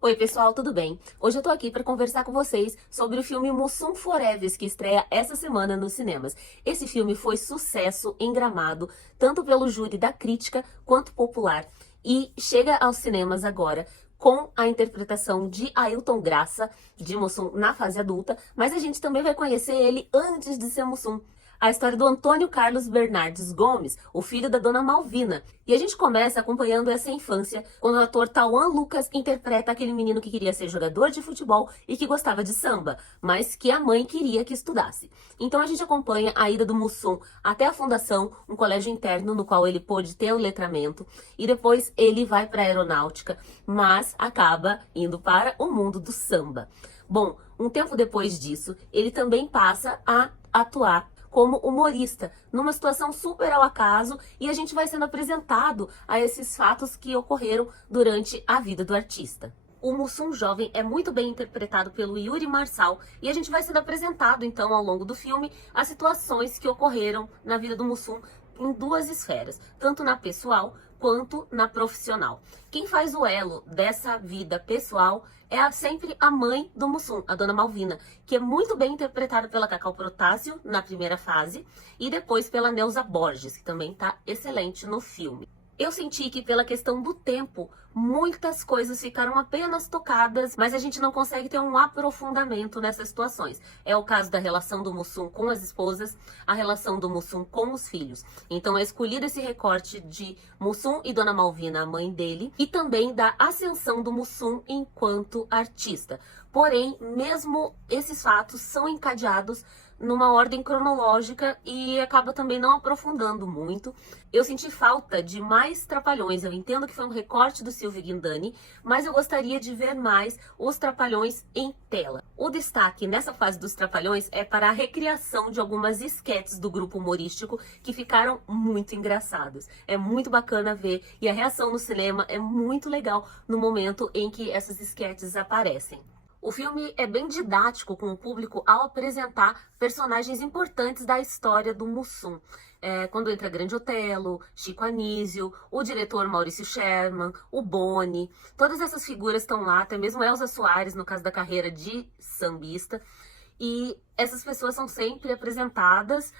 Oi pessoal, tudo bem? Hoje eu tô aqui para conversar com vocês sobre o filme Mussum Forever, que estreia essa semana nos cinemas. Esse filme foi sucesso em Gramado, tanto pelo júri da crítica quanto popular, e chega aos cinemas agora com a interpretação de Ailton Graça, de Mussum na fase adulta, mas a gente também vai conhecer ele antes de ser Mussum. A história do Antônio Carlos Bernardes Gomes, o filho da dona Malvina. E a gente começa acompanhando essa infância, quando o ator Tauan Lucas interpreta aquele menino que queria ser jogador de futebol e que gostava de samba, mas que a mãe queria que estudasse. Então a gente acompanha a ida do Mussum até a fundação, um colégio interno no qual ele pôde ter o letramento, e depois ele vai para a aeronáutica, mas acaba indo para o mundo do samba. Bom, um tempo depois disso, ele também passa a atuar como humorista, numa situação super ao acaso, e a gente vai sendo apresentado a esses fatos que ocorreram durante a vida do artista. O Mussum jovem é muito bem interpretado pelo Yuri Marçal, e a gente vai sendo apresentado então ao longo do filme as situações que ocorreram na vida do Mussum em duas esferas, tanto na pessoal quanto na profissional. Quem faz o elo dessa vida pessoal é sempre a mãe do Mussum, a dona Malvina, que é muito bem interpretada pela Cacau Protásio na primeira fase e depois pela Neuza Borges, que também está excelente no filme. Eu senti que pela questão do tempo, muitas coisas ficaram apenas tocadas, mas a gente não consegue ter um aprofundamento nessas situações. É o caso da relação do Mussum com as esposas, a relação do Mussum com os filhos. Então é escolhido esse recorte de Mussum e Dona Malvina, a mãe dele, e também da ascensão do Mussum enquanto artista. Porém, mesmo esses fatos são encadeados numa ordem cronológica e acaba também não aprofundando muito. Eu senti falta de mais Trapalhões. Eu entendo que foi um recorte do Silvio Guindani, mas eu gostaria de ver mais os Trapalhões em tela. O destaque nessa fase dos Trapalhões é para a recriação de algumas esquetes do grupo humorístico que ficaram muito engraçados. É muito bacana ver e a reação no cinema é muito legal no momento em que essas esquetes aparecem. O filme é bem didático com o público ao apresentar personagens importantes da história do Mussum. Quando entra Grande Otelo, Chico Anísio, o diretor Maurício Sherman, o Boni, todas essas figuras estão lá, até mesmo Elza Soares, no caso da carreira de sambista. E essas pessoas são sempre apresentadas,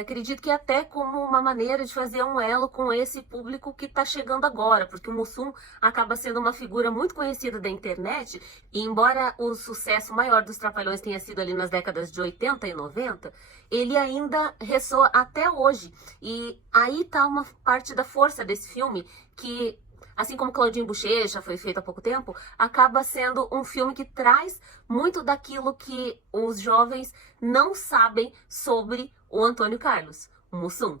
acredito que até como uma maneira de fazer um elo com esse público que está chegando agora, porque o Mussum acaba sendo uma figura muito conhecida da internet, e embora o sucesso maior dos Trapalhões tenha sido ali nas décadas de 80 e 90, ele ainda ressoa até hoje. E aí está uma parte da força desse filme que, assim como Claudinho Bochecha foi feito há pouco tempo, acaba sendo um filme que traz muito daquilo que os jovens não sabem sobre o Antônio Carlos, o Mussum.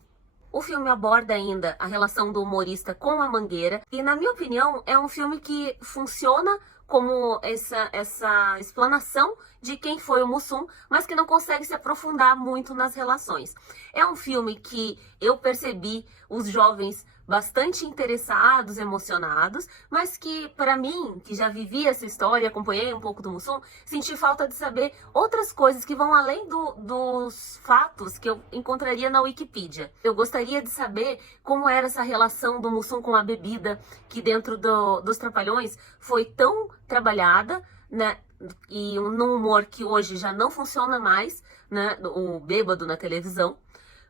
O filme aborda ainda a relação do humorista com a Mangueira e, na minha opinião, é um filme que funciona como essa explanação de quem foi o Mussum, mas que não consegue se aprofundar muito nas relações. É um filme que eu percebi os jovens bastante interessados, emocionados, mas que, para mim, que já vivi essa história, acompanhei um pouco do Mussum, senti falta de saber outras coisas que vão além dos fatos que eu encontraria na Wikipedia. Eu gostaria de saber como era essa relação do Mussum com a bebida, que dentro dos Trapalhões foi tão trabalhada, né? E num humor que hoje já não funciona mais, né? O bêbado na televisão.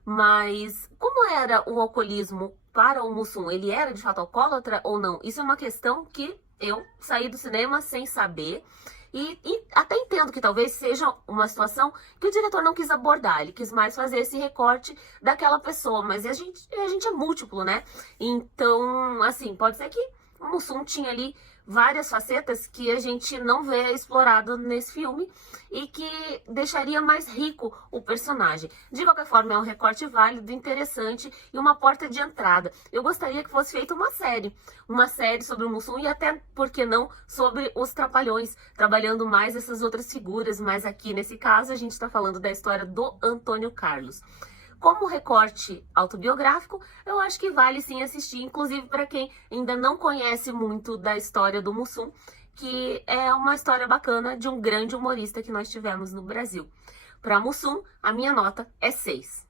Mas como era o alcoolismo para o Mussum? Ele era de fato alcoólatra ou não? Isso é uma questão que eu saí do cinema sem saber. E até entendo que talvez seja uma situação que o diretor não quis abordar. Ele quis mais fazer esse recorte daquela pessoa. Mas a gente é múltiplo, né? Então, assim, pode ser que o Mussum tinha ali várias facetas que a gente não vê explorado nesse filme e que deixaria mais rico o personagem. De qualquer forma, é um recorte válido, interessante e uma porta de entrada. Eu gostaria que fosse feita uma série sobre o Mussum e até, por que não, sobre os Trapalhões, trabalhando mais essas outras figuras, mas aqui nesse caso a gente está falando da história do Antônio Carlos. Como recorte autobiográfico, eu acho que vale sim assistir, inclusive para quem ainda não conhece muito da história do Mussum, que é uma história bacana de um grande humorista que nós tivemos no Brasil. Para Mussum, a minha nota é 6.